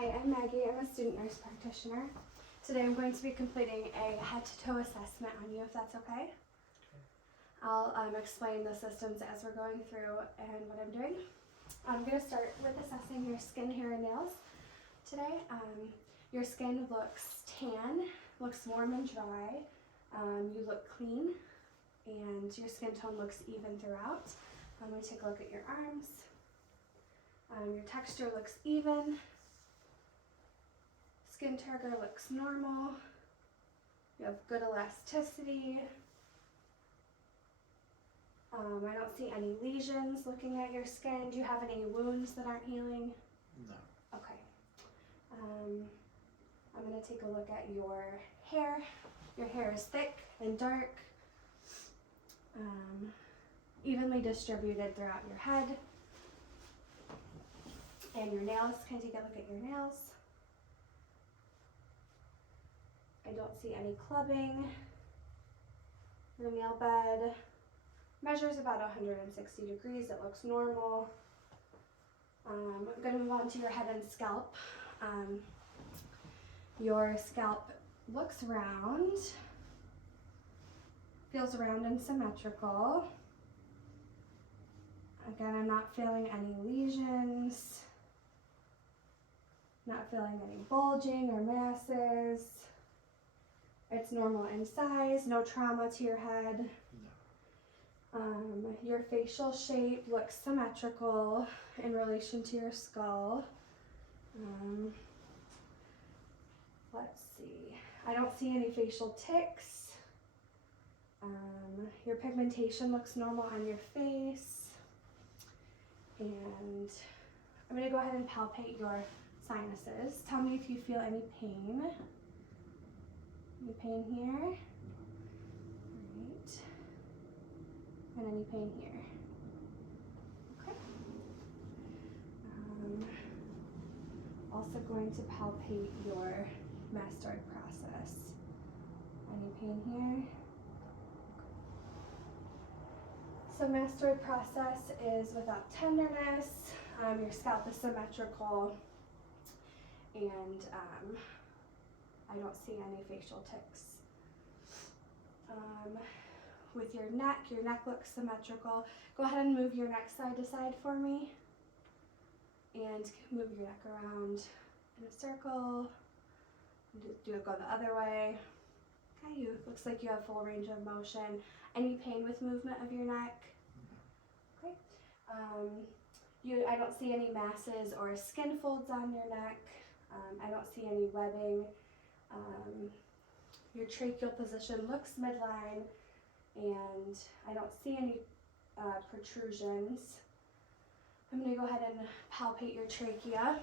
Hi, I'm Maggie. I'm a student nurse practitioner. Today I'm going to be completing a head-to-toe assessment on you, if that's okay. I'll explain the systems as we're going through and what I'm doing. I'm going to start with assessing your skin, hair, and nails today. Your skin looks tan, looks warm and dry. You look clean, and your skin tone looks even throughout. I'm going to take a look at your arms. Your texture looks even. Skin turgor looks normal. You have good elasticity. I don't see any lesions looking at your skin. Do you have any wounds that aren't healing? No. Okay. I'm going to take a look at your hair. Your hair is thick and dark, evenly distributed throughout your head. And your nails, can I take a look at your nails? I don't see any clubbing. Your nail bed measures about 160 degrees. It looks normal. I'm going to move on to your head and scalp. Your scalp looks round, feels round and symmetrical. Again, I'm not feeling any lesions, not feeling any bulging or masses. It's normal in size, no trauma to your head. No. Your facial shape looks symmetrical in relation to your skull. Let's see, I don't see any facial tics. Your pigmentation looks normal on your face. And I'm going to go ahead and palpate your sinuses. Tell me if you feel any pain. Any pain here? Great. And any pain here? Okay. Also going to palpate your mastoid process. Any pain here? So mastoid process is without tenderness. Your scalp is symmetrical, and I don't see any facial tics. With your neck looks symmetrical. Go ahead and move your neck side to side for me, and move your neck around in a circle. Do it go the other way. Okay, looks like you have full range of motion. Any pain with movement of your neck? Okay. I don't see any masses or skin folds on your neck. I don't see any webbing. Your tracheal position looks midline, and I don't see any protrusions. I'm going to go ahead and palpate your trachea.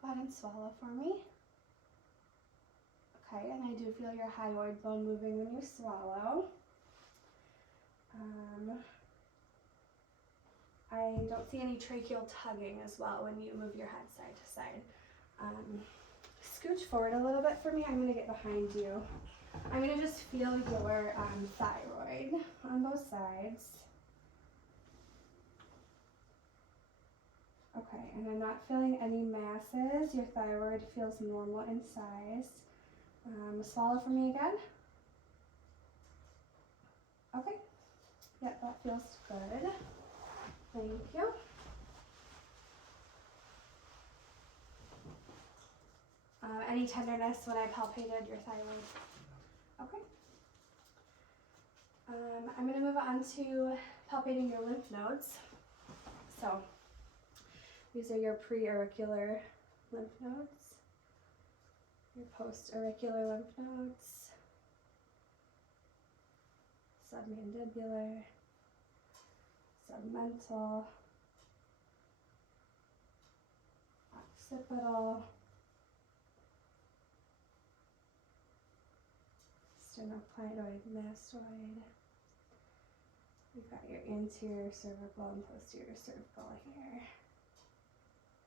Go ahead and swallow for me. Okay, and I do feel your hyoid bone moving when you swallow. I don't see any tracheal tugging as well when you move your head side to side. Scooch forward a little bit for me. I'm going to get behind you. I'm going to just feel your thyroid on both sides. Okay, and I'm not feeling any masses. Your thyroid feels normal in size. Swallow for me again. Okay. Yep, that feels good. Thank you. Any tenderness when I palpated your thyroid? Okay. I'm going to move on to palpating your lymph nodes. So these are your pre-auricular lymph nodes, your post-auricular lymph nodes, submandibular, submental, occipital, sternocleidoid mastoid. We've got your anterior cervical and posterior cervical here.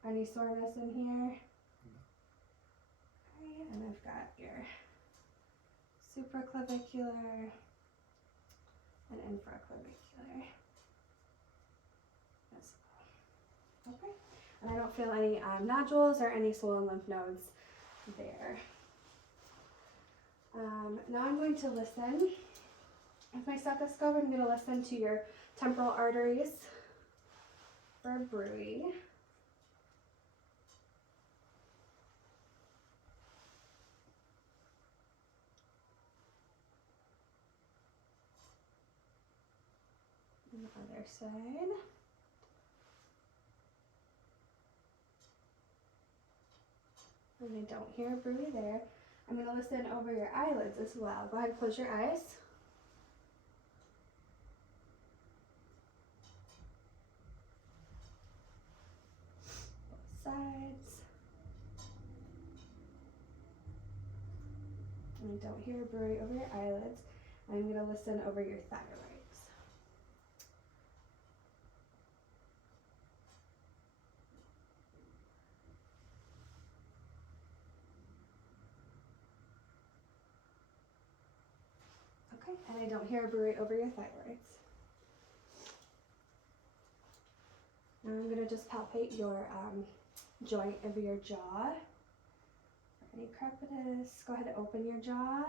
Any soreness in here? Okay, and I've got your supraclavicular and infraclavicular as well. Okay. And I don't feel any nodules or any swollen lymph nodes there. Now I'm going to listen. With my stethoscope, I'm going to listen to your temporal arteries for bruit. On the other side. And I don't hear a bruit there. I'm going to listen over your eyelids as well. Go ahead and close your eyes. Both sides. And I don't hear a bruit over your eyelids. I'm going to listen over your thyroids. Okay, and I don't hear a bruit over your thyroids. Now I'm going to just palpate your joint of your jaw. For any crepitus, go ahead and open your jaw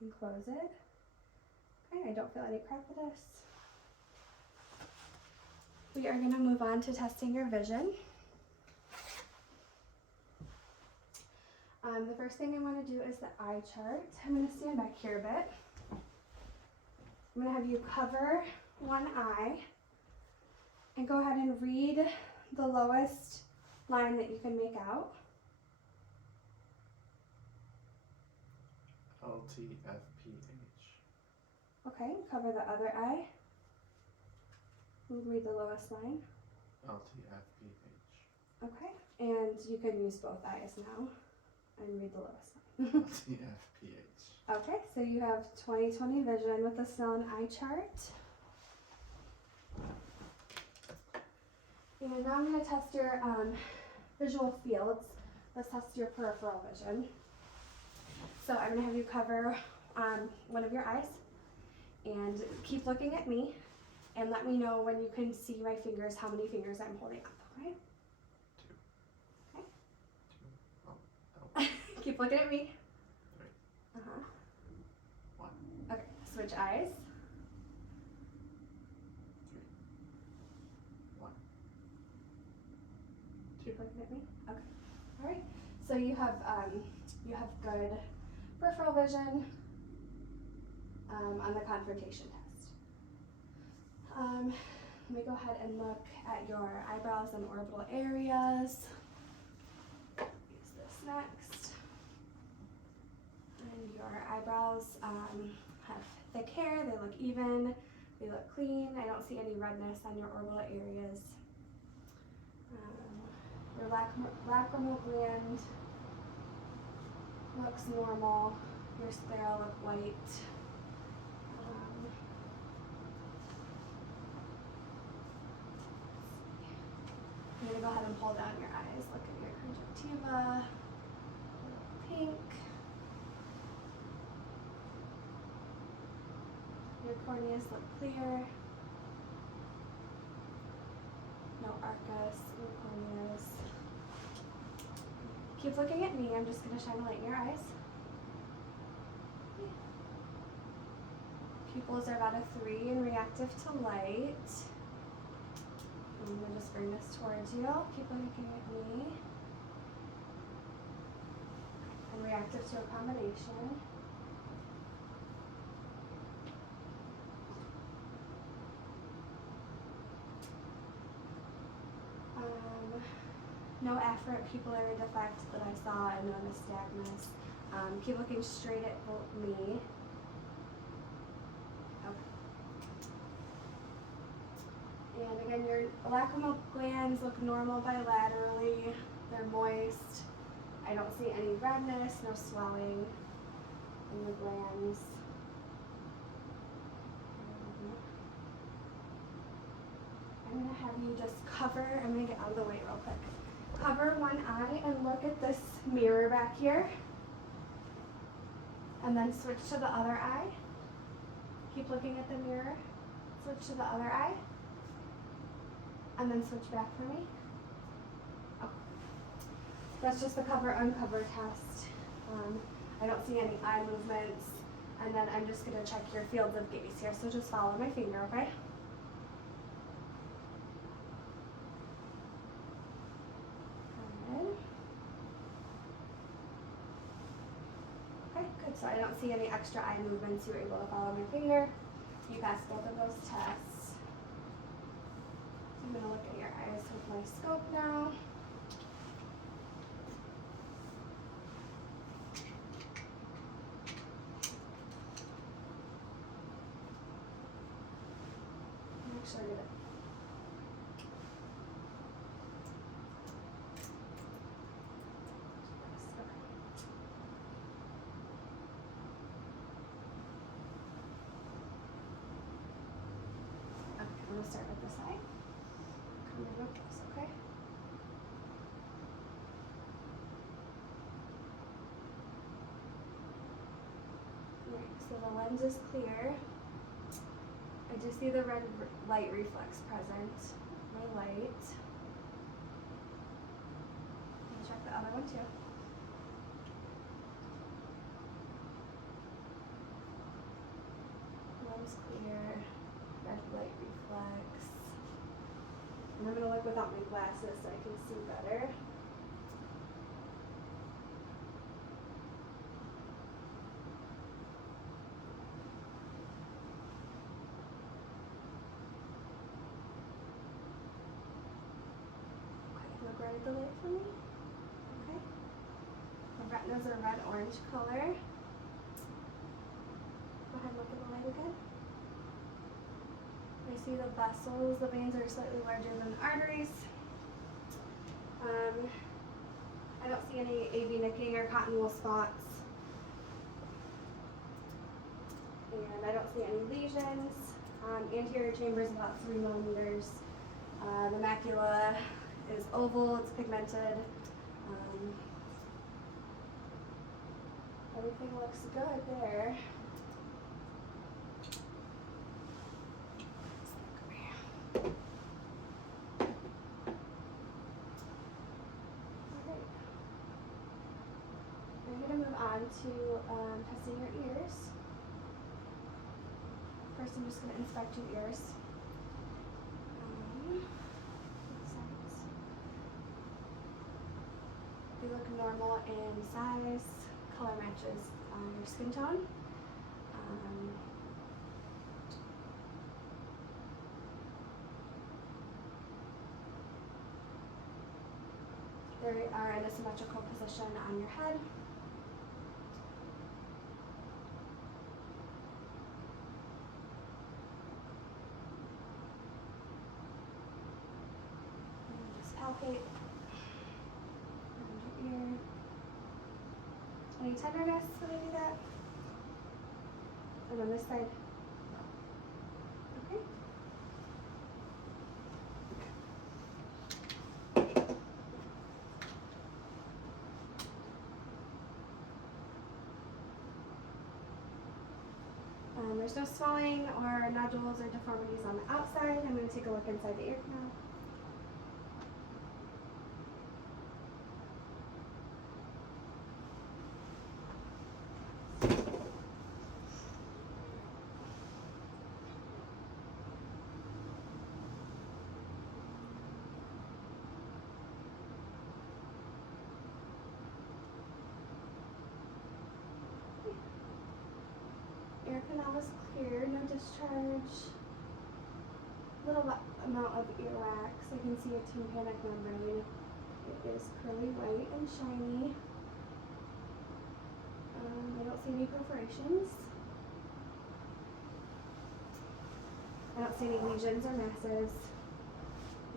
and close it. Okay, I don't feel any crepitus. We are going to move on to testing your vision. The first thing I want to do is the eye chart. I'm going to stand back here a bit. I'm going to have you cover one eye and go ahead and read the lowest line that you can make out. LTFPH. Okay, cover the other eye. Read the lowest line. LTFPH. Okay, and you can use both eyes now and read the lowest line. LTFPH. Okay, so you have 20/20 vision with the Snellen eye chart. And now I'm going to test your visual fields. Let's test your peripheral vision. So I'm going to have you cover one of your eyes and keep looking at me and let me know when you can see my fingers, how many fingers I'm holding up, okay? 2. Okay. 2. Oh. Keep looking at me. 3. 1. Okay, switch eyes. 3. 1. 2. Keep looking at me. Okay. All right. So you have good peripheral vision on the confrontation test. Let me go ahead and look at your eyebrows and orbital areas. Use this next. And your eyebrows have thick hair. They look even. They look clean. I don't see any redness on your orbital areas. Your lacrimal gland looks normal. Your sclera look white. I'm going to go ahead and pull down your eyes. Look at your conjunctiva. Pink. Your corneas look clear. No arcus in your corneas. Keep looking at me. I'm just going to shine a light in your eyes. Pupils are about a 3 and reactive to light. I'm going to just bring this towards you. Keep looking at me. And reactive to accommodation. No afferent pupillary defect that I saw, and no nystagmus. Keep looking straight at me. And again, your lacrimal glands look normal bilaterally. They're moist. I don't see any redness, no swelling in the glands. I'm going to have you just cover, I'm going to get out of the way real quick. Cover one eye and look at this mirror back here. And then switch to the other eye. Keep looking at the mirror. Switch to the other eye. And then switch back for me. Okay. That's just the cover-uncover test. I don't see any eye movements. And then I'm just going to check your fields of gaze here. So just follow my finger, okay? Good. Okay, good. So I don't see any extra eye movements. You were able to follow my finger. You passed both of those tests. I'm going to look at your eyes with my scope now. Make sure I get it. Okay, I'm going to start with this eye. Come in real close, okay? Alright, so the lens is clear. I do see the red light reflex present. My light. I'll check the other one too. Lens clear. Red light reflex. And I'm going to look without my glasses so I can see better. Look right at the light for me. Okay. The retinas are red-orange color. Go ahead and look at the light again. I see the vessels. The veins are slightly larger than the arteries. I don't see any AV nicking or cotton wool spots. And I don't see any lesions. Anterior chamber is about 3 millimeters. The macula is oval, it's pigmented. Everything looks good there. Alright. I'm going to move on to testing your ears. First, I'm just going to inspect your ears. They look normal in size, color matches your skin tone. They are in a symmetrical position on your head. And just palpate. Ear. Any tenderness when I do that? And on this side? Okay. There's no swelling or nodules or deformities on the outside. I'm going to take a look inside the ear canal. Ear canal is clear, no discharge. Little amount of earwax. I can see a tympanic membrane. It is pearly white and shiny. I don't see any perforations. I don't see any lesions or masses.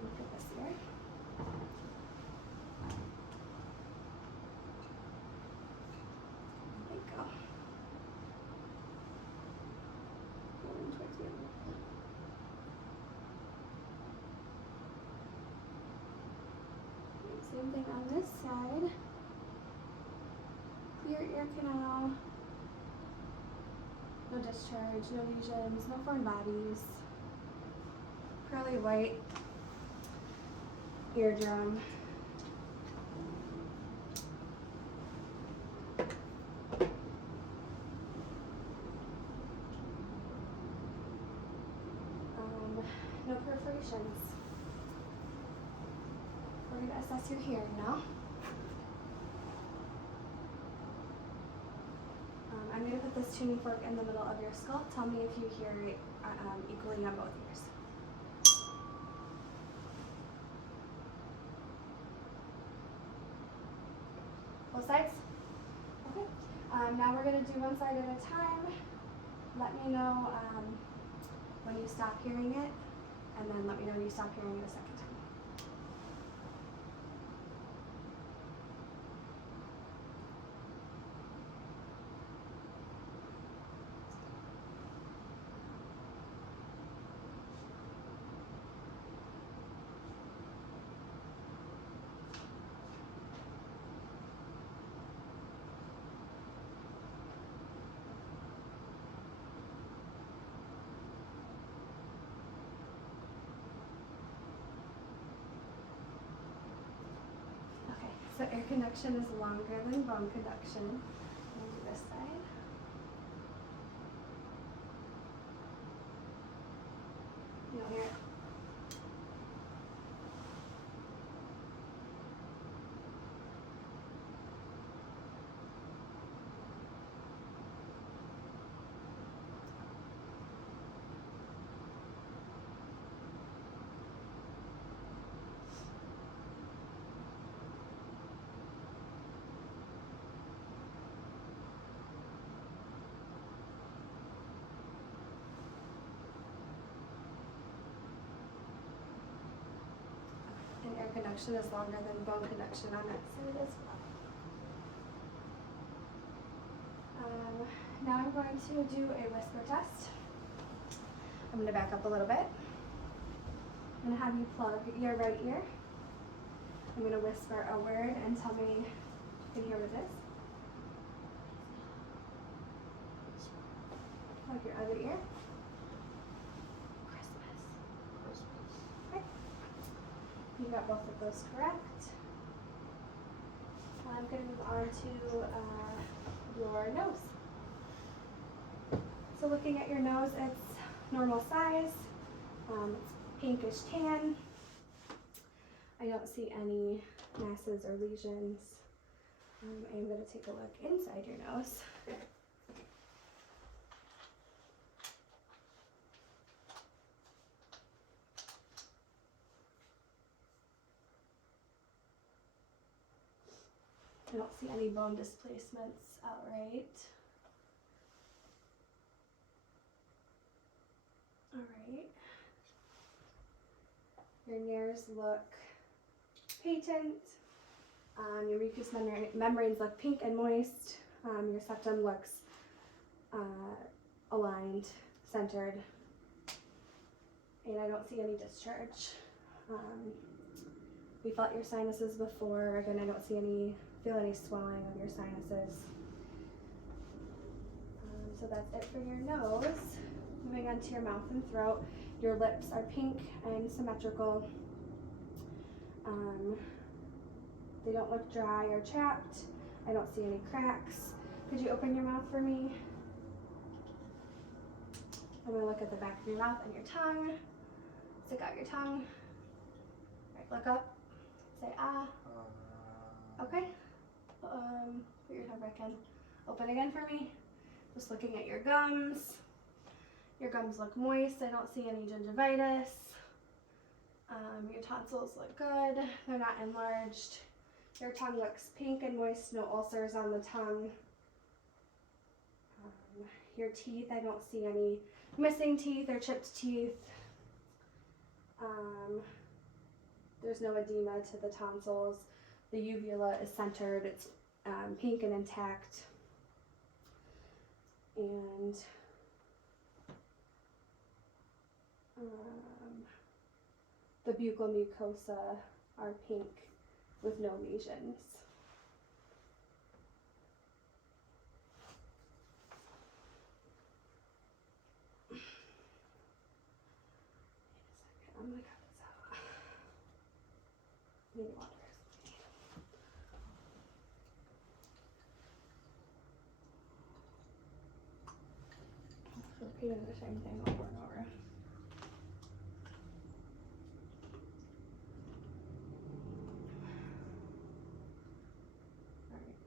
Look at this here. There you go. Going towards the other. Same thing on this side. Clear ear canal. No discharge, no lesions, no foreign bodies. Pearly white. eardrum. No perforations. We're going to assess your hearing now. I'm going to put this tuning fork in the middle of your skull. Tell me if you hear it equally on both ears. Both sides? Okay. Now we're going to do one side at a time. Let me know when you stop hearing it, and then let me know when you stop hearing it a second time. So air conduction is longer than bone conduction. We'll do this side. You'll hear it. And air conduction is longer than bone conduction on that side as well. Now I'm going to do a whisper test. I'm going to back up a little bit. I'm going to have you plug your right ear. I'm going to whisper a word and tell me if you can hear what it is. Plug your other ear. Christmas. Okay. You got both of those correct. I'm going to move on to your nose. So looking at your nose, it's normal size. It's pinkish tan. I don't see any masses or lesions. I'm going to take a look inside your nose. I don't see any bone displacements outright. Alright. Your nares look patent. Your mucous membranes look pink and moist. Your septum looks aligned, centered. And I don't see any discharge. We felt your sinuses before. Again, I don't feel any swelling of your sinuses. So that's it for your nose. Moving on to your mouth and throat. Your lips are pink and symmetrical. They don't look dry or chapped. I don't see any cracks. Could you open your mouth for me? I'm going to look at the back of your mouth and your tongue. Stick out your tongue. Right, look up. Say ah. Okay. Put your tongue back in. Open again for me. Just looking at your gums. Your gums look moist. I don't see any gingivitis. Your tonsils look good. They're not enlarged. Your tongue looks pink and moist. No ulcers on the tongue. Your teeth, I don't see any missing teeth or chipped teeth. There's no edema to the tonsils. The uvula is centered. It's pink and intact. And the buccal mucosa are pink with no lesions. I'm gonna cut this out. need water. Repeating the same thing over and over. Alright.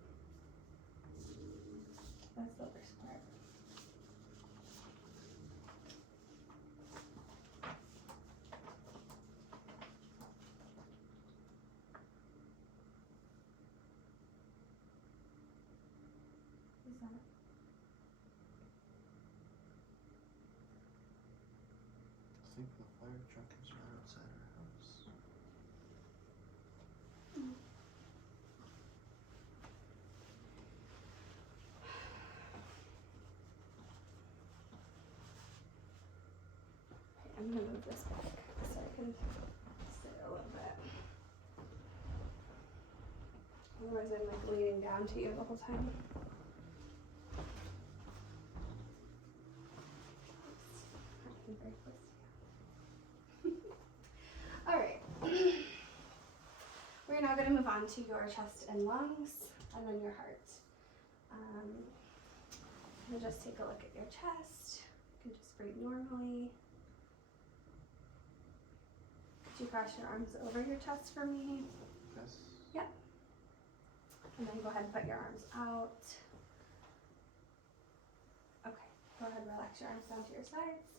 That's the worst part. Is that I think the fire truck is right outside our house. I'm gonna move this back so I can sit a little bit. Otherwise I'm like leaning down to you the whole time. I'm very close to you. Alright. We're now gonna move on to your chest and lungs and then your heart. And just take a look at your chest. You can just breathe normally. Could you cross your arms over your chest for me? Yes. Yep. And then go ahead and put your arms out. Okay, go ahead and relax your arms down to your sides.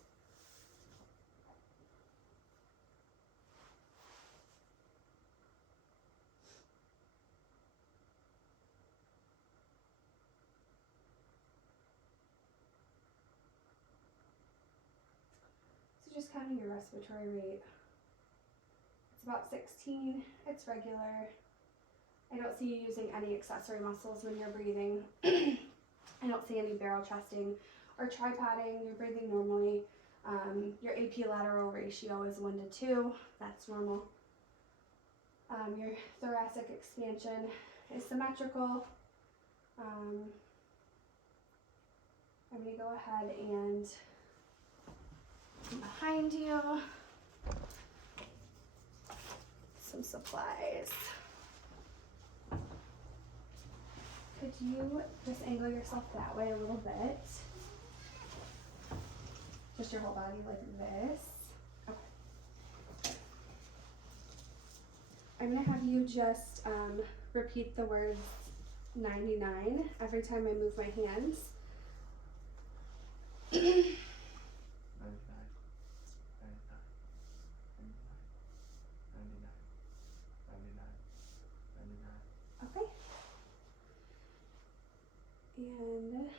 So just counting your respiratory rate. It's about 16, it's regular. I don't see you using any accessory muscles when you're breathing. I don't see any barrel chesting or tripoding. You're breathing normally. Your AP lateral ratio is 1 to 2. That's normal. Your thoracic expansion is symmetrical. I'm going to go ahead and behind you, some supplies. Could you just angle yourself that way a little bit? Just your whole body like this. Okay. I'm going to have you just repeat the words 99 every time I move my hands. 99. 99. Okay. And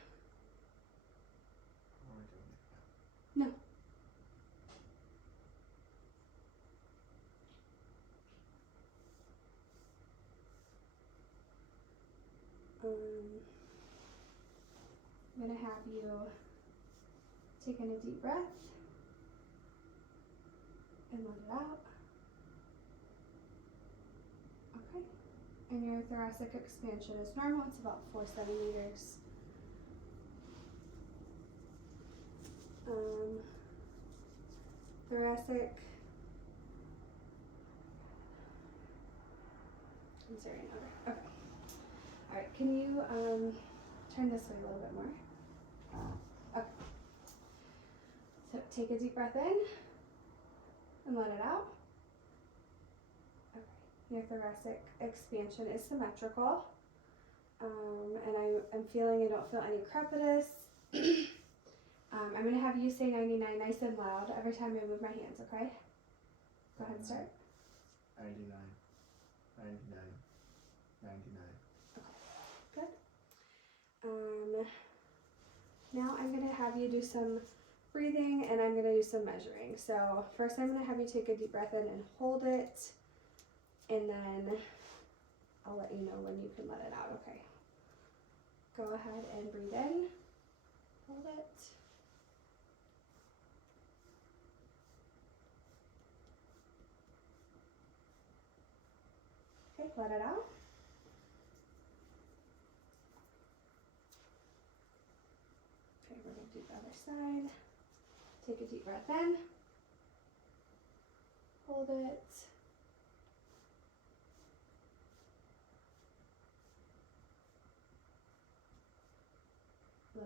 What are we doing again? no. I'm going to have you take in a deep breath and let it out. Okay. And your thoracic expansion is normal. It's about 4 centimeters. Thoracic. I'm sorry, okay. Okay. All right. Can you turn this way a little bit more? Okay. So take a deep breath in and let it out. Okay. Your thoracic expansion is symmetrical. And I'm feeling, I don't feel any crepitus. I'm going to have you say 99 nice and loud every time I move my hands, okay? Go ahead, start. 99. 99. 99. Good. Now I'm going to have you do some breathing and I'm going to do some measuring. So first I'm going to have you take a deep breath in and hold it. And then I'll let you know when you can let it out, okay? Go ahead and breathe in. Hold it. Okay, let it out. Okay, we're going to do the other side. Take a deep breath in. Hold it.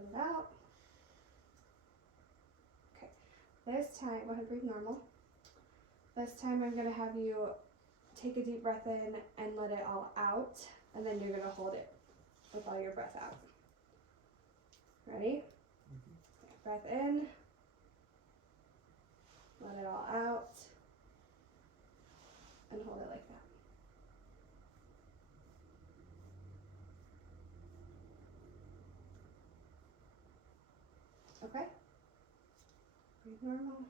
let it out. Okay, this time, go ahead and breathe normal. This time I'm gonna have you take a deep breath in and let it all out, and then you're gonna hold it with all your breath out. Ready? Okay, breath in, let it all out, and hold it like that. Okay? Breathe normal.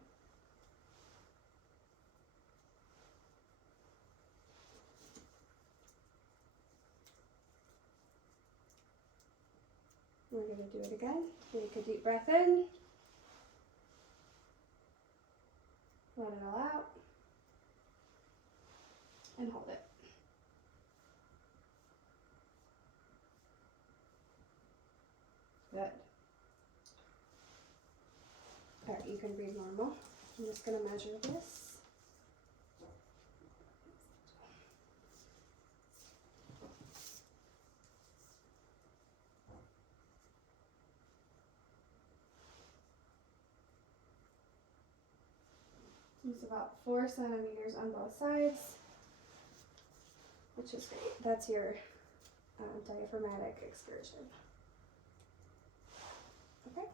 We're going to do it again. Take a deep breath in. Let it all out. And hold it. Good. Alright, you can breathe normal. I'm just going to measure this. It's about 4 centimeters on both sides, which is great. That's your diaphragmatic excursion. Okay?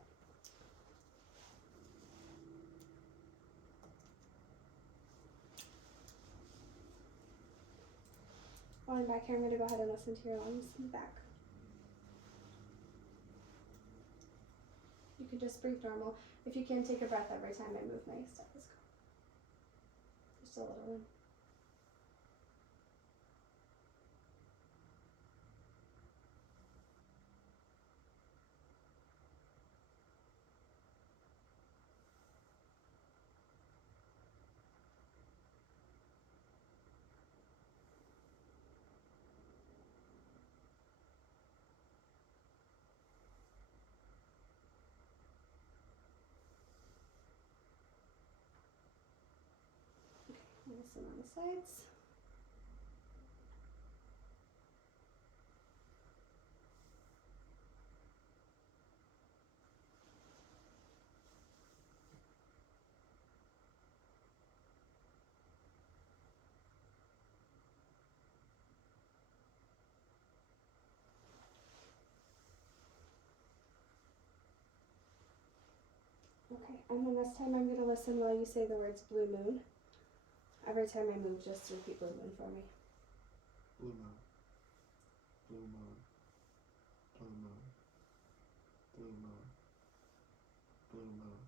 While I'm back here, I'm going to go ahead and listen to your lungs in the back. You can just breathe normal. If you can, take a breath every time I move my stethoscope. Just a little one. Listen on the sides. Okay, and then this time I'm going to listen while you say the words blue moon. Every time I move, just repeat blue moon for me. Blue moon. Blue moon. Blue moon. Blue moon. Blue moon.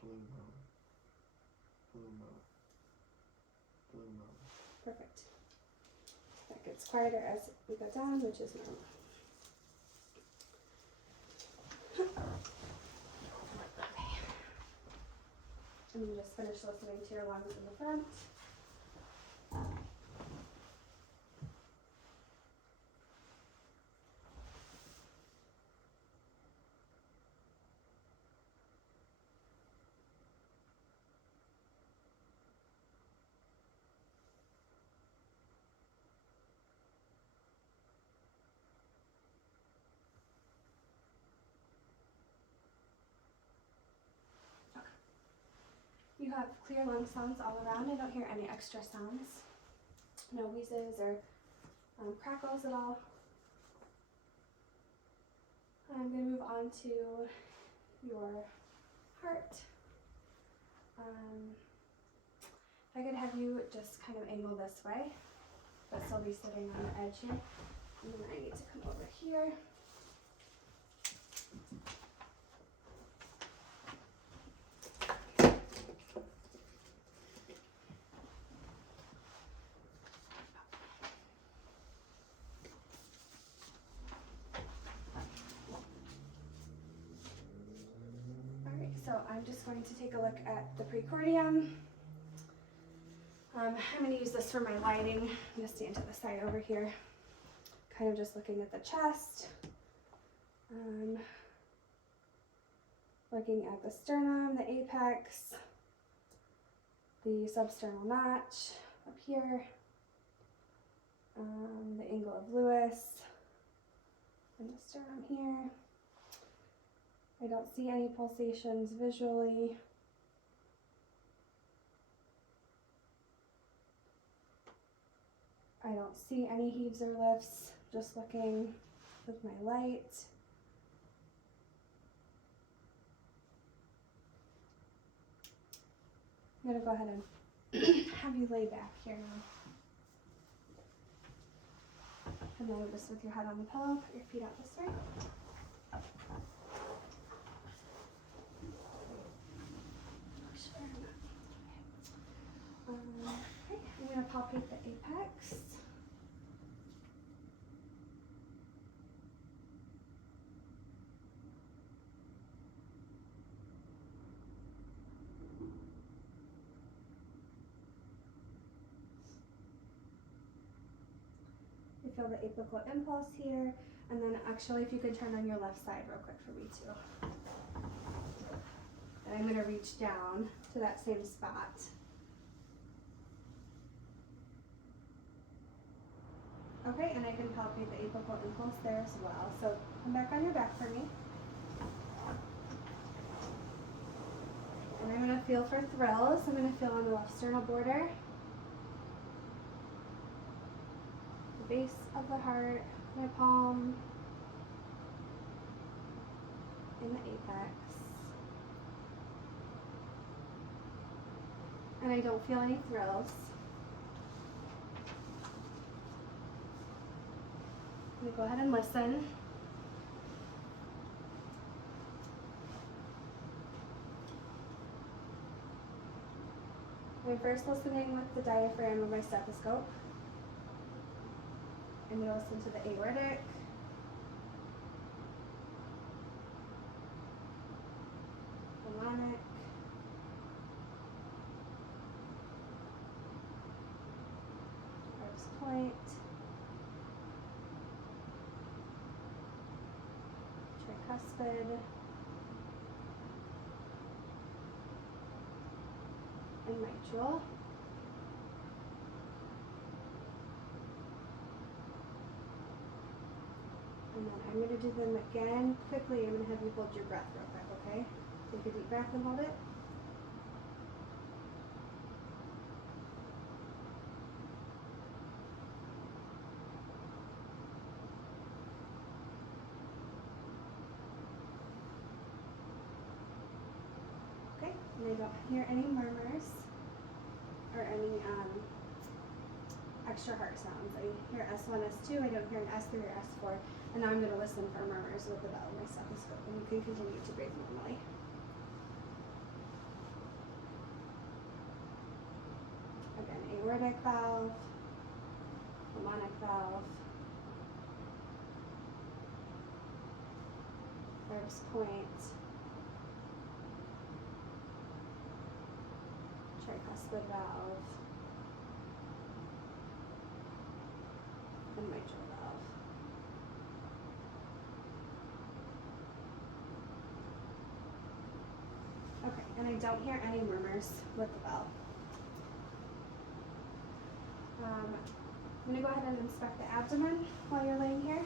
Blue moon. Blue moon. Blue moon. Perfect. That gets quieter as we go down, which is normal. Okay. And then just finish listening to your lungs in the front. You have clear lung sounds all around. I don't hear any extra sounds. No wheezes or crackles at all. I'm going to move on to your heart. If I could have you just kind of angle this way, but still be sitting on the edge here. And then I need to come over here. So I'm just going to take a look at the precordium. I'm going to use this for my lighting. I'm going to stand to the side over here, kind of just looking at the chest, looking at the sternum, the apex, the substernal notch up here, the angle of Lewis, and the sternum here. I don't see any pulsations visually. I don't see any heaves or lifts, just looking with my light. I'm going to go ahead and have you lay back here now. And then just with your head on the pillow, put your feet out this way. Okay, I'm going to palpate the apex. You feel the apical impulse here, and then actually if you could turn on your left side real quick for me too. And I'm going to reach down to that same spot. Okay, and I can palpate the apical impulse there as well. So come back on your back for me. And I'm going to feel for thrills. I'm going to feel on the left sternal border, the base of the heart, my palm, in the apex. And I don't feel any thrills. I'm going to go ahead and listen. I'm first listening with the diaphragm of my stethoscope. I'm going to listen to the aortic, pulmonic, iris point, tricuspid, and mitral. And then I'm going to do them again quickly. I'm going to have you hold your breath real quick, okay? Take a deep breath and hold it. Okay, and I don't hear any murmurs or any extra heart sounds. I hear S1, S2, I don't hear an S3 or S4. And now I'm going to listen for murmurs with the bell of my stethoscope, and you can continue to breathe normally. Again, aortic valve, pulmonic valve, iris point, tricuspid valve, and mitral valve. Okay, and I don't hear any murmurs with the bell. I'm going to go ahead and inspect the abdomen while you're laying here.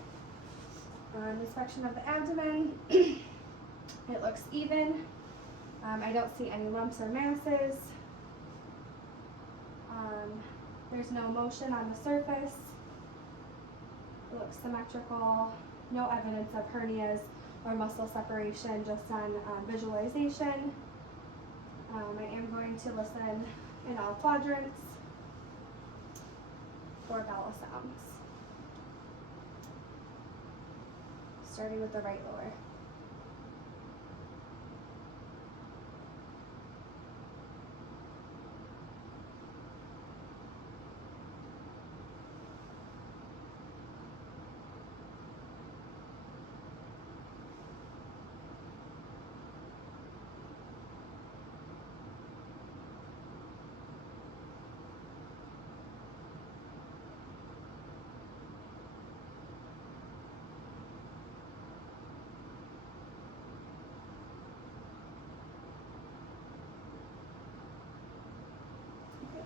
Inspection of the abdomen, it looks even. I don't see any lumps or masses. There's no motion on the surface. It looks symmetrical. No evidence of hernias or muscle separation, just on visualization. I am going to listen in all quadrants for vowel sounds. Starting with the right lower.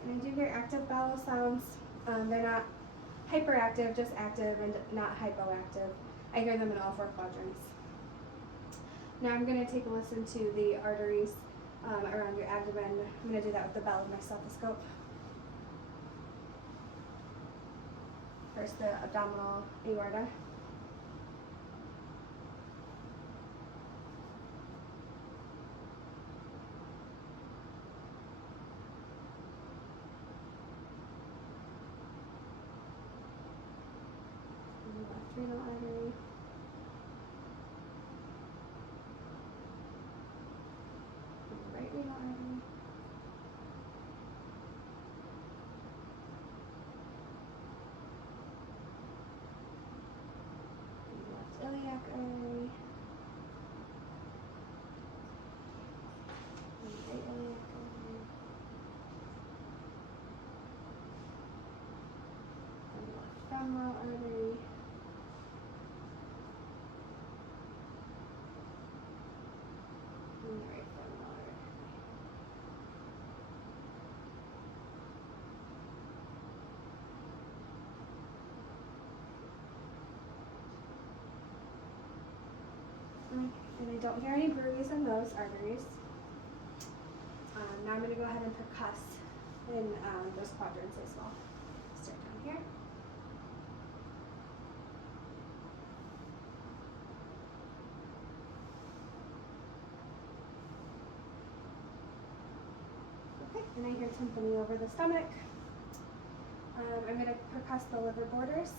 And I do hear active bowel sounds. They're not hyperactive, just active, and not hypoactive. I hear them in all four quadrants. Now I'm going to take a listen to the arteries around your abdomen. I'm going to do that with the bell of my stethoscope. First, the abdominal aorta. And the left renal artery. And the right renal artery. Iliac artery, and the right iliac artery, and the left femoral artery, and the right femoral artery. And I don't hear any bruise in those arteries. Now I'm going to go ahead and percuss in those quadrants as well. Start down here. Okay, and I hear tympani over the stomach. I'm going to percuss the liver borders.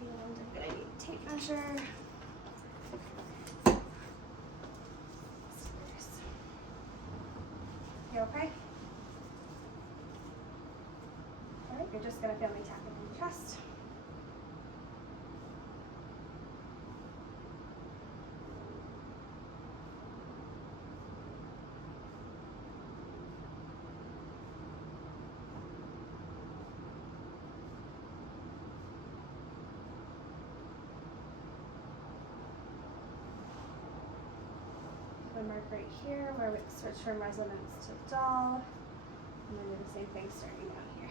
And I'm going to need a tape measure. You okay? Alright, you're just going to feel me tapping on your chest. The mark right here where we switch from resonance to dull, and then do the same thing starting down here.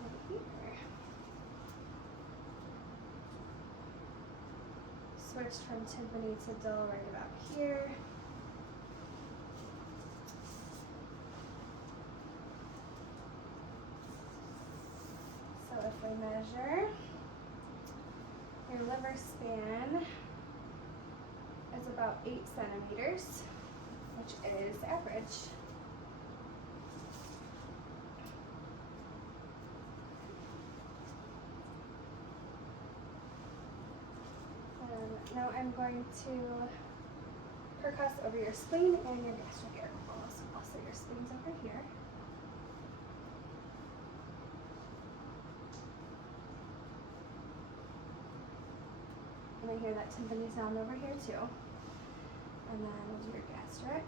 Right here. Switched from tympani to dull right about here. If we measure your liver span, it's about 8 centimeters, which is average. Now I'm going to percuss over your spleen and your gastric area walls. Also, your spleen's over here. And I hear that tympani sound over here too. And then we'll do your gastric.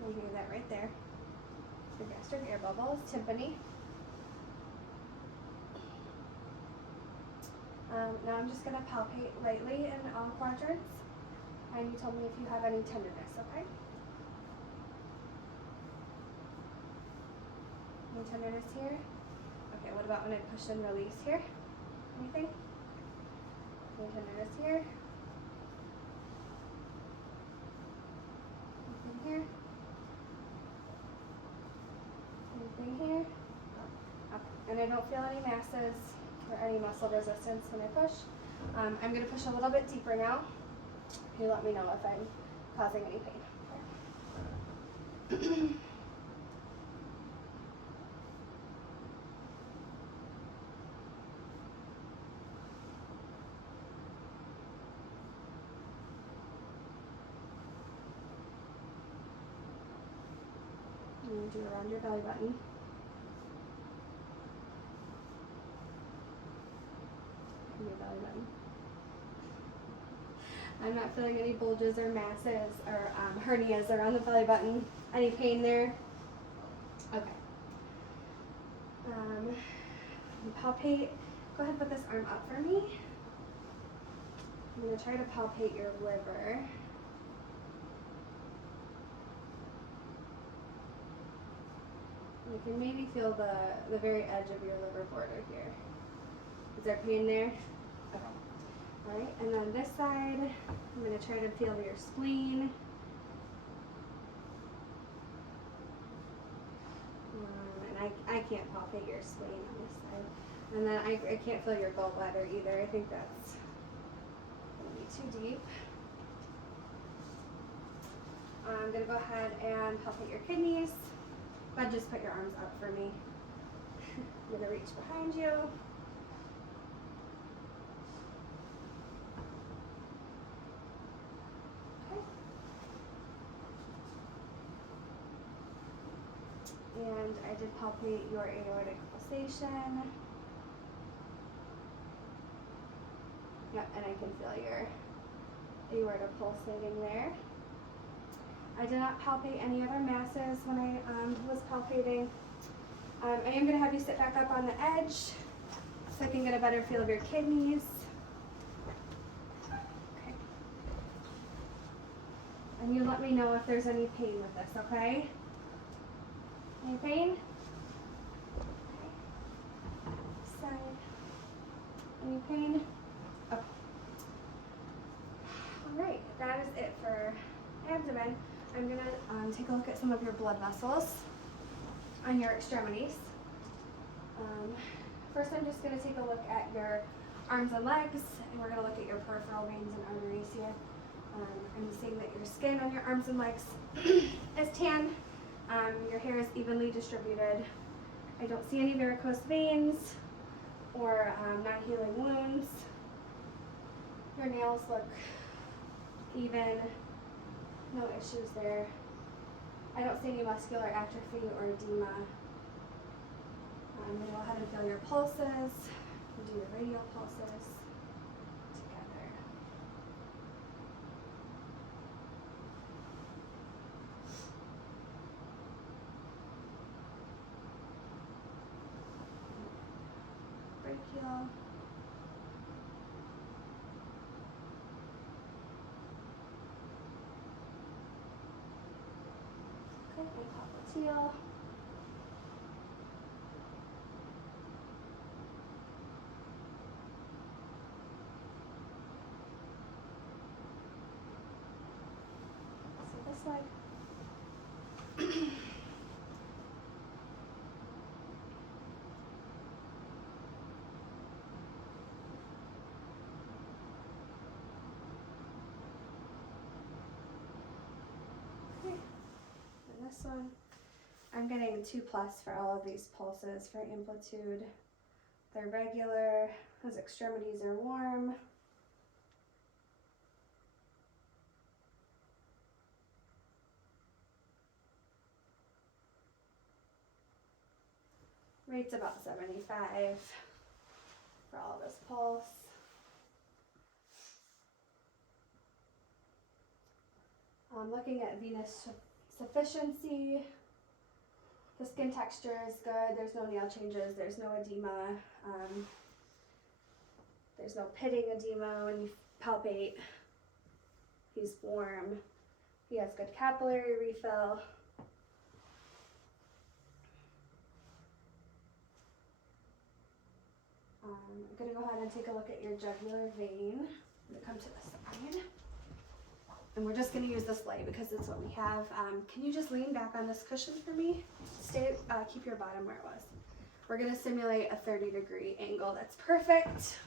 You hear that right there. Your gastric air bubbles, tympani. Now I'm just going to palpate lightly in all quadrants. And you told me if you have any tenderness, okay? Any tenderness here? Okay, what about when I push and release here? Anything? Any tenderness here? Anything here? Anything here? Okay, and I don't feel any masses or any muscle resistance when I push. I'm going to push a little bit deeper now. You let me know if I'm causing any pain. Okay. And do around your belly button. And your belly button. I'm not feeling any bulges or masses or hernias around the belly button. Any pain there? Okay. Palpate Go ahead and put this arm up for me. I'm going to try to palpate your liver. You can maybe feel the very edge of your liver border here. Is there pain there? Okay. All right, and then this side, I'm going to try to feel your spleen. And I can't palpate your spleen on this side. And then I can't feel your gallbladder either. I think that's going to be too deep. I'm going to go ahead and palpate your kidneys. But just put your arms up for me. I'm going to reach behind you. Okay. And I did palpate your aortic pulsation. Yep, and I can feel your aorta pulsating there. I did not palpate any other masses when I was palpating. I am going to have you sit back up on the edge so I can get a better feel of your kidneys. Okay. And you let me know if there's any pain with this, okay? Any pain? Okay. Side. Any pain? Okay. All right, that is it for abdomen. I'm going to take a look at some of your blood vessels on your extremities. First, I'm just going to take a look at your arms and legs, and we're going to look at your peripheral veins and arteries here. I'm seeing that your skin on your arms and legs is tan. Your hair is evenly distributed. I don't see any varicose veins or non-healing wounds. Your nails look even. No issues there. I don't see any muscular atrophy or edema. I'm going to go ahead and feel your pulses and do your radial pulses together. Brachial. Okay, and popliteal. So this leg. Okay, and this one. I'm getting 2+ for all of these pulses for amplitude. They're regular, those extremities are warm. Rate's about 75 for all this pulse. I'm looking at venous sufficiency. The skin texture is good. There's no nail changes. There's no edema. There's no pitting edema when you palpate. He's warm. He has good capillary refill. I'm going to go ahead and take a look at your jugular vein. I'm going to come to the side. And we're just going to use this light because it's what we have. Can you just lean back on this cushion for me? Keep your bottom where it was. We're going to simulate a 30-degree angle. That's perfect.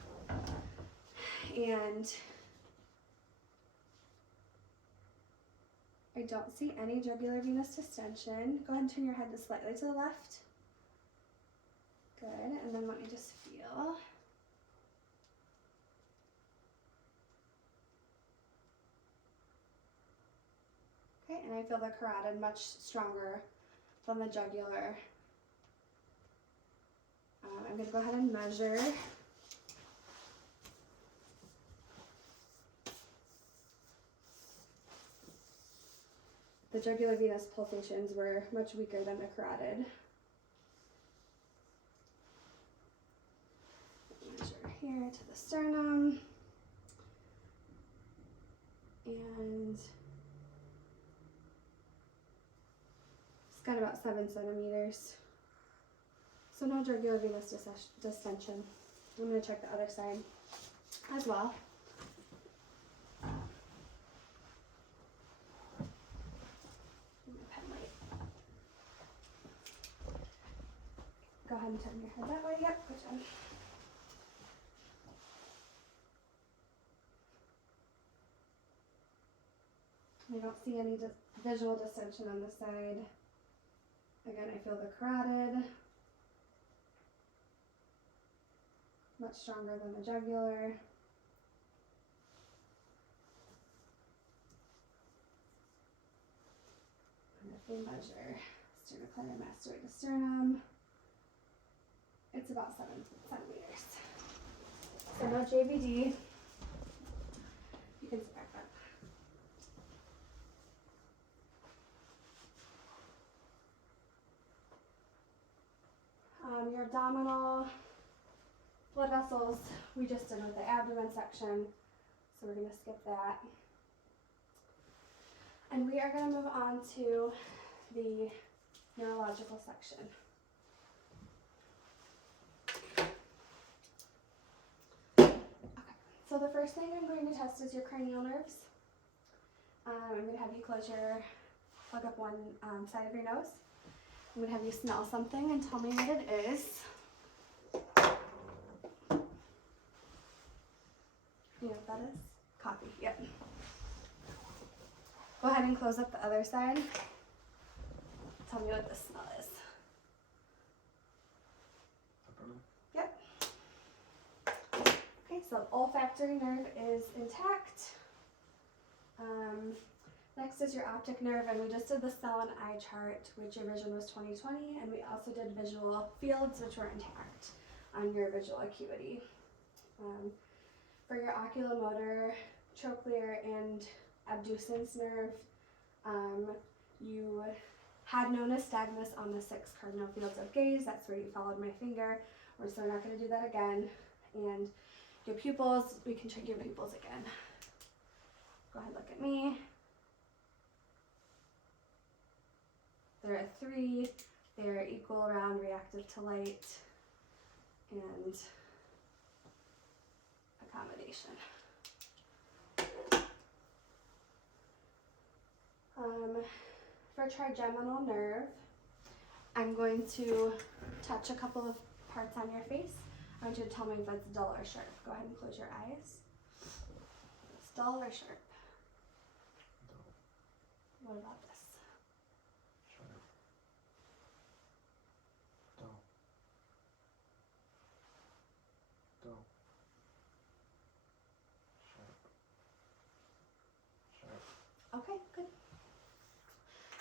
And I don't see any jugular venous distension. Go ahead and turn your head just slightly to the left. Good. And then let me just feel. Okay, and I feel the carotid much stronger than the jugular. I'm going to go ahead and measure. The jugular venous pulsations were much weaker than the carotid. here to the sternum. And it's got about 7 centimeters. So no jugular venous distension. I'm going to check the other side as well. Pen light. Go ahead and turn your head that way. Yep, good job. I don't see any visual distension on the side. Again, I feel the carotid. Much stronger than the jugular. And if we measure sternocleidomastoid to sternum, it's about 7 centimeters. So no JVD. You can sit back up. Your abdominal blood vessels, we just did with the abdomen section, so we're going to skip that. And we are going to move on to the neurological section. Okay, so the first thing I'm going to test is your cranial nerves. I'm going to have you plug up one side of your nose. I'm going to have you smell something and tell me what it is. You know what that is? Coffee, yep. Go ahead and close up the other side. Tell me what this smell is. Yep. Okay, so olfactory nerve is intact. Next is your optic nerve, and we just did the cell and eye chart, which your vision was 20/20, and we also did visual fields, which were intact on your visual acuity. For your oculomotor, trochlear, and abducens nerve, you had no nystagmus on the 6 cardinal fields of gaze. That's where you followed my finger. We're still not going to do that again. And your pupils, we can check your pupils again. Go ahead, look at me. They're a 3. They're equal, round, reactive to light, and accommodation. For trigeminal nerve, I'm going to touch a couple of parts on your face. I want you to tell me if it's dull or sharp. Go ahead and close your eyes. It's dull or sharp? Dull. What about this? Sharp. Dull. Dull. Sharp. Sharp. Okay, good.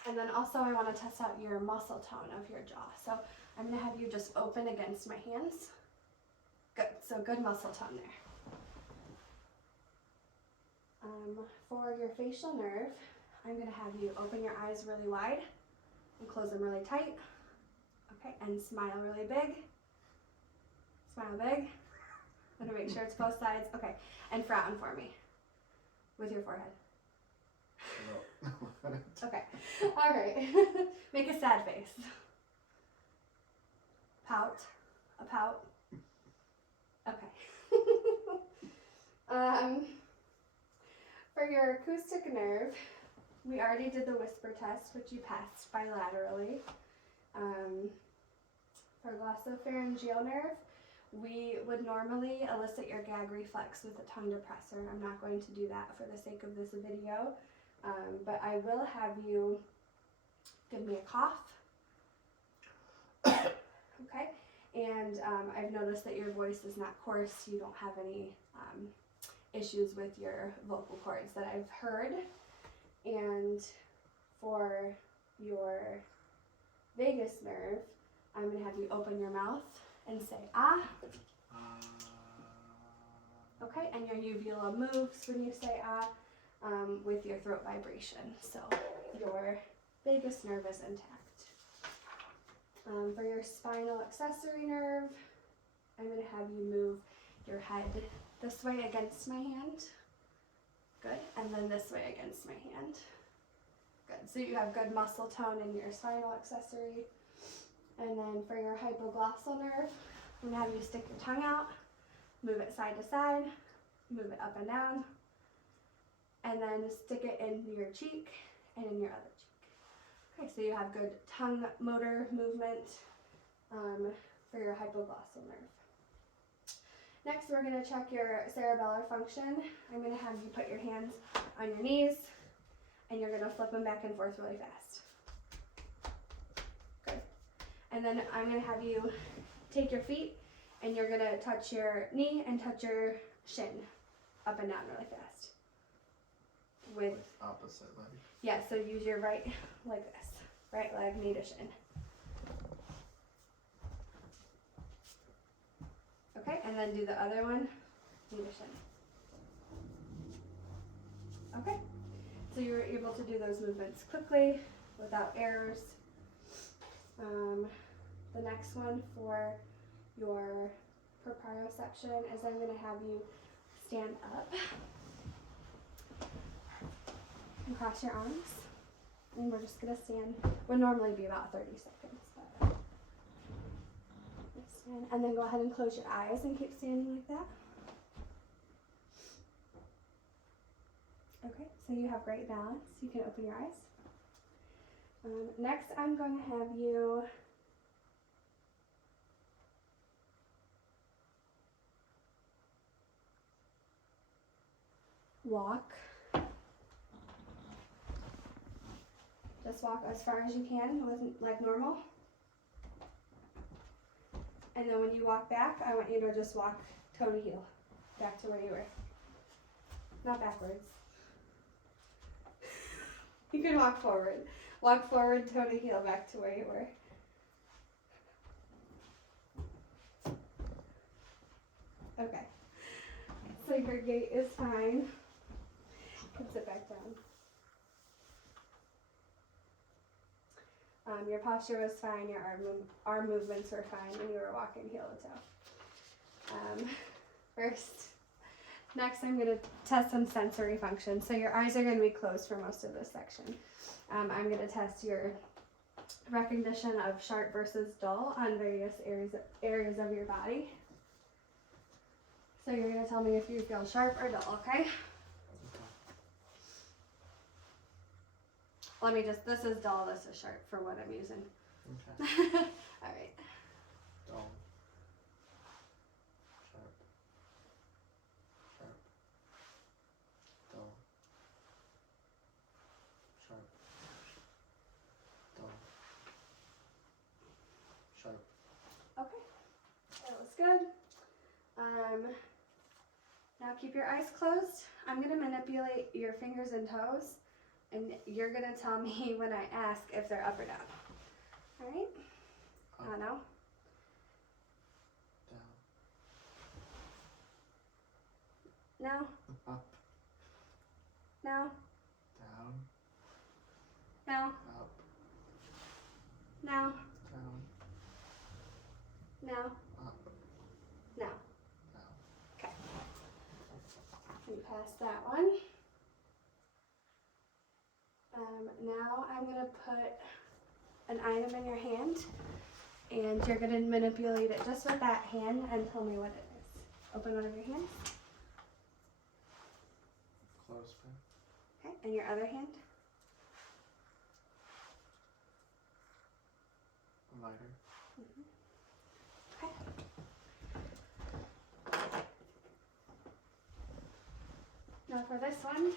And then also I want to test out your muscle tone of your jaw. So I'm going to have you just open against my hands. Good, so good muscle tone there. For your facial nerve, I'm going to have you open your eyes really wide and close them really tight. Okay, and smile really big. Smile big. I'm going to make sure it's both sides. Okay, and frown for me with your forehead. No. Okay, all right. Make a sad face. Pout. A pout. Okay. For your acoustic nerve, we already did the whisper test, which you passed bilaterally. For glossopharyngeal nerve, we would normally elicit your gag reflex with a tongue depressor. I'm not going to do that for the sake of this video, but I will have you give me a cough. Okay, and I've noticed that your voice is not coarse. You don't have any issues with your vocal cords that I've heard. And for your vagus nerve, I'm going to have you open your mouth and say ah. Okay, and your uvula moves when you say ah with your throat vibration. So your vagus nerve is intact. For your spinal accessory nerve, I'm going to have you move your head this way against my hand. Good. And then this way against my hand. Good. So you have good muscle tone in your spinal accessory. And then for your hypoglossal nerve, I'm going to have you stick your tongue out, move it side to side, move it up and down, and then stick it in your cheek and in your other cheek. Okay, so you have good tongue motor movement for your hypoglossal nerve. Next, we're going to check your cerebellar function. I'm going to have you put your hands on your knees, and you're going to flip them back and forth really fast. Good. And then I'm going to have you take your feet, and you're going to touch your knee and touch your shin up and down really fast. With opposite leg. Yeah, so use your right like this. Right leg, knee to shin. Okay, and then do the other one, knee to shin. Okay, so you were able to do those movements quickly, without errors. The next one for your proprioception is I'm going to have you stand up and cross your arms. And we're just going to stand, would normally be about 30 seconds. But stand, and then go ahead and close your eyes and keep standing like that. Okay, so you have great balance. You can open your eyes. Next, I'm going to have you walk. Just walk as far as you can, like normal. And then when you walk back, I want you to just walk toe to heel, back to where you were. Not backwards. You can walk forward. Walk forward, toe to heel, back to where you were. Okay. So your gait is fine. Can sit back down. Your posture was fine, your arm movements were fine, and you were walking heel to toe. Next I'm going to test some sensory function. So your eyes are going to be closed for most of this section. I'm going to test your recognition of sharp versus dull on various areas of your body. So you're going to tell me if you feel sharp or dull, okay? Let me just, this is dull, this is sharp for what I'm using. Okay. All right. Dull. Sharp. Sharp. Dull. Sharp. Dull. Sharp. Okay, that was good. Now keep your eyes closed. I'm going to manipulate your fingers and toes, and you're going to tell me when I ask if they're up or down. All right? Up. No? Down. No? Up. No? Down. No? Up. No? Down. No? Up. No. Down. Okay. We passed that one. Now I'm going to put an item in your hand, and you're going to manipulate it just with that hand and tell me what it is. Open one of your hands. Clothespin. Okay, and your other hand. Lighter. Okay. Now for this one,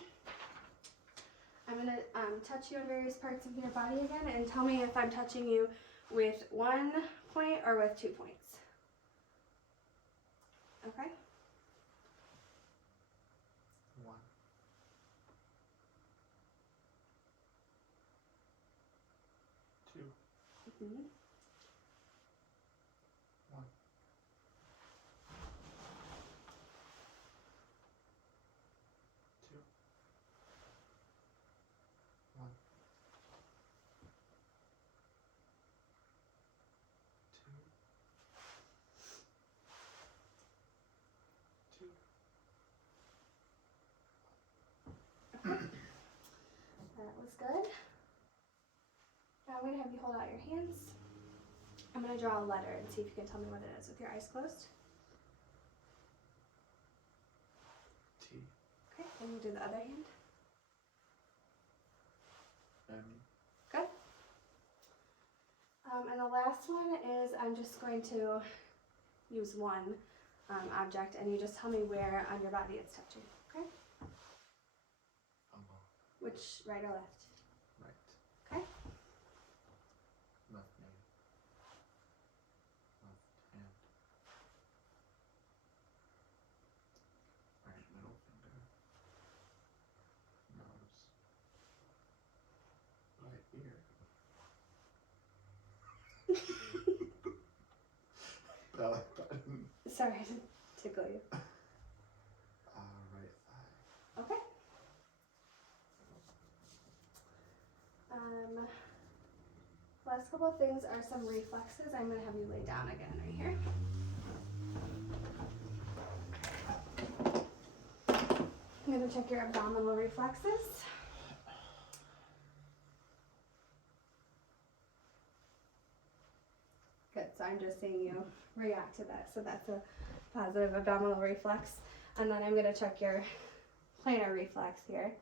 I'm going to touch you on various parts of your body again and tell me if I'm touching you with 1 point or with 2 points. Okay? 1. 2. Mm-hmm. 1. 2. 1. 2. Looks good. Now I'm going to have you hold out your hands. I'm going to draw a letter and see if you can tell me what it is with your eyes closed. T. Okay, and you do the other hand. M. Good. And the last one is I'm just going to use one object, and you just tell me where on your body it's touching. Okay? Elbow. Which, right or left? Right. Okay. Left knee. Left hand. Right middle finger. Nose. Right ear. Belly button. Sorry to tickle you. Right thigh. Okay. Last couple of things are some reflexes. I'm going to have you lay down again right here. I'm going to check your abdominal reflexes. Good, so I'm just seeing you react to that. So that's a positive abdominal reflex. And then I'm going to check your plantar reflex here.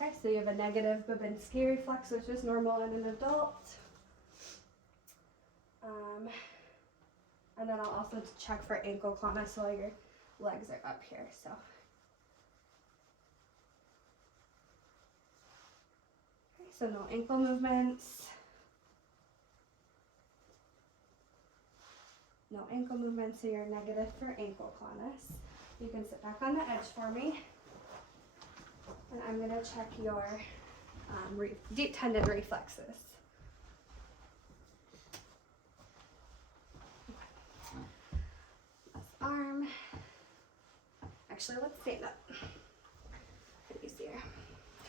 Okay, so you have a negative Babinski reflex, which is normal in an adult. And then I'll also check for ankle clonus while your legs are up here. So. Okay, so no ankle movements. No ankle movements, so you're negative for ankle clonus. You can sit back on the edge for me. And I'm going to check your deep tendon reflexes. Okay. Left arm. Actually, let's stand up. It's easier.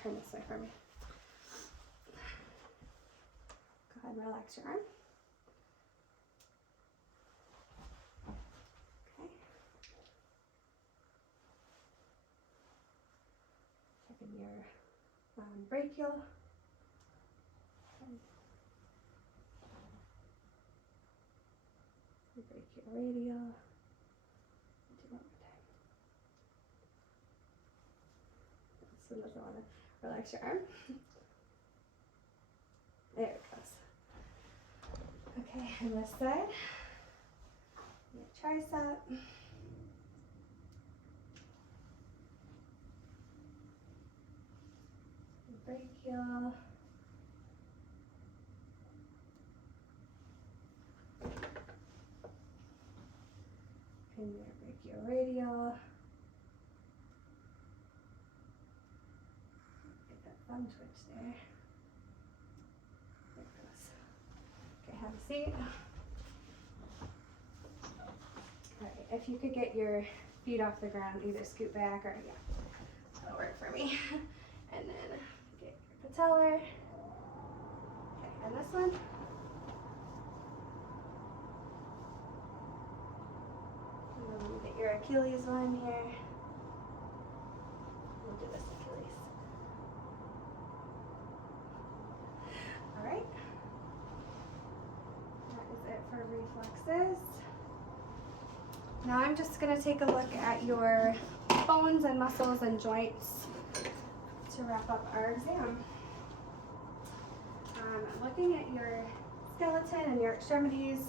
Turn this way for me. Go ahead and relax your arm. Your brachial. Your brachial radial. Do one more time. This one doesn't want to relax your arm. There it goes. Okay, and this side. Your tricep. Brachial. And your brachial radial. Get that thumb twitch there. There it goes. Okay, have a seat. Alright, if you could get your feet off the ground, either scoot back or, yeah, that'll work for me. And then get your patellar. Okay, and this one. And then get your Achilles one here. We'll do this Achilles. Alright. That is it for reflexes. Now I'm just going to take a look at your bones and muscles and joints to wrap up our exam. Looking at your skeleton and your extremities,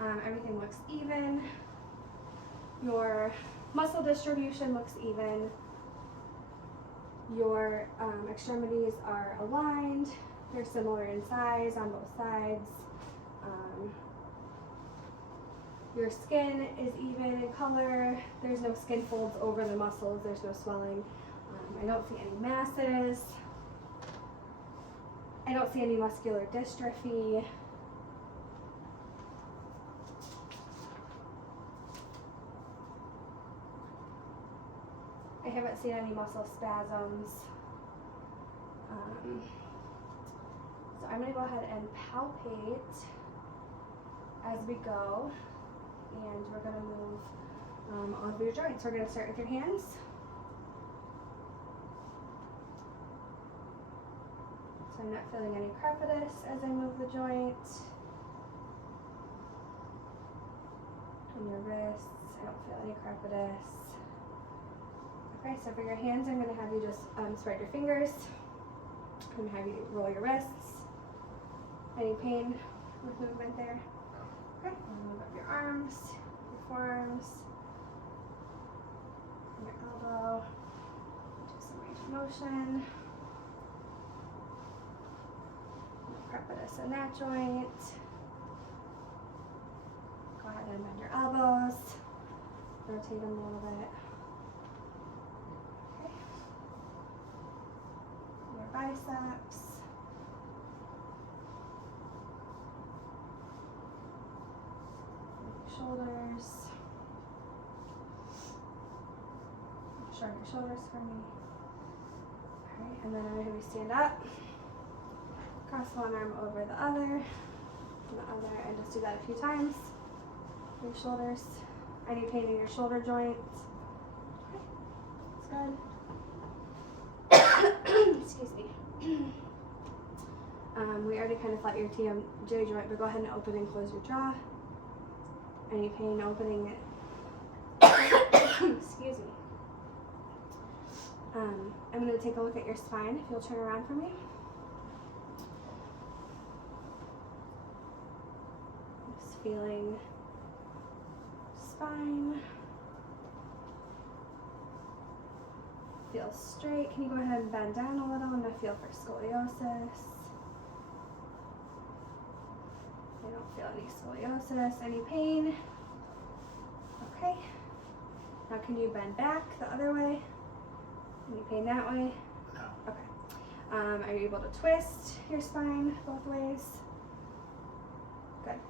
everything looks even. Your muscle distribution looks even. Your extremities are aligned. They're similar in size on both sides. Your skin is even in color. There's no skin folds over the muscles. There's no swelling. I don't see any masses. I don't see any muscular dystrophy. I haven't seen any muscle spasms. So I'm going to go ahead and palpate as we go. And we're going to move all of your joints. We're going to start with your hands. So I'm not feeling any crepitus as I move the joint. On your wrists, I don't feel any crepitus. Okay, so for your hands, I'm going to have you just spread your fingers. I'm going to have you roll your wrists. Any pain with movement there? Okay, and move up your arms, your forearms, and your elbow. Do some range of motion. No crepitus in that joint. Go ahead and bend your elbows. Rotate them a little bit. Okay. Your biceps. Your shoulders. Shrug your shoulders for me. Alright, and then I'm going to have you stand up. Cross one arm over the other. And the other, and just do that a few times. Your shoulders. Any pain in your shoulder joints? Okay, that's good. Excuse me. We already kind of felt your TMJ joint, but go ahead and open and close your jaw. Any pain opening it? Excuse me. I'm going to take a look at your spine if you'll turn around for me. Just feeling spine. Feel straight. Can you go ahead and bend down a little? I'm going to feel for scoliosis. I don't feel any scoliosis. Any pain? Okay. Now can you bend back the other way? Any pain that way? No. Okay. Are you able to twist your spine both ways? Good.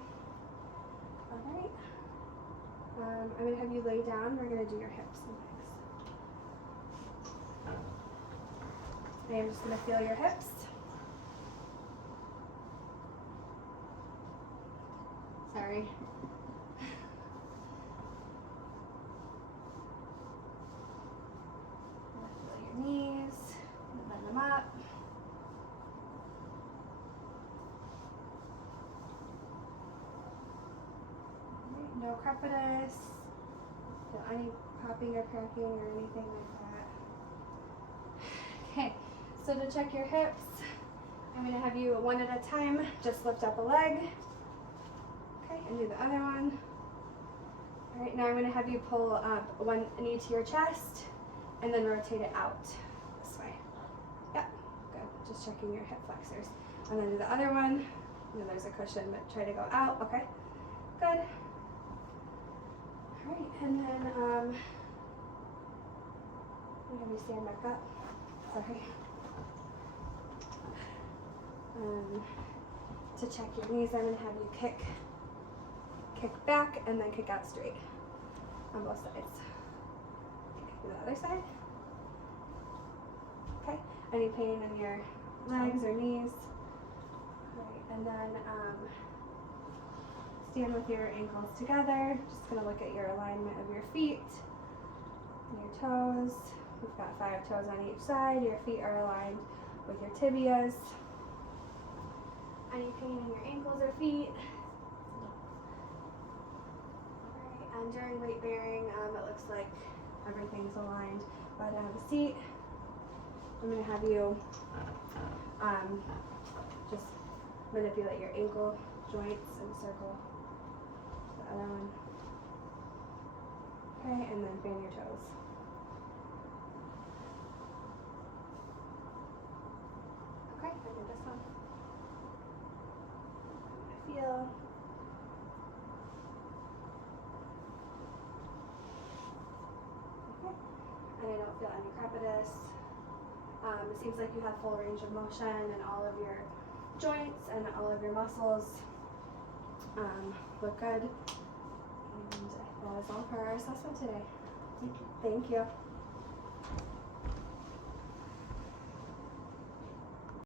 All right. I'm going to have you lay down. We're going to do your hips and legs. I am just going to feel your hips. Sorry. Feel your knees. Bend them up. No crepitus, feel any popping or cracking or anything like that. Okay, so to check your hips, I'm going to have you one at a time just lift up a leg. Okay, and do the other one. All right, now I'm going to have you pull up one knee to your chest and then rotate it out this way. Yep, good. Just checking your hip flexors. And then do the other one. And then there's a cushion, but try to go out. Okay, good. All right, and then I'm gonna have you stand back up. Sorry. To check your knees, I'm gonna have you kick back and then kick out straight on both sides. Okay, do the other side. Okay. Any pain in your legs or knees? All right, and then stand with your ankles together. Just going to look at your alignment of your feet and your toes. We've got 5 toes on each side. Your feet are aligned with your tibias. Any pain in your ankles or feet? Alright, and during weight bearing, it looks like everything's aligned. Go ahead and have a seat. I'm going to have you just manipulate your ankle joints and circle the other one. Okay, and then fan your toes. Okay, and do this one. Feel. Okay, and I don't feel any crepitus. It seems like you have full range of motion in all of your joints and all of your muscles. Look good. And that is all for our assessment today. Thank you. Thank you.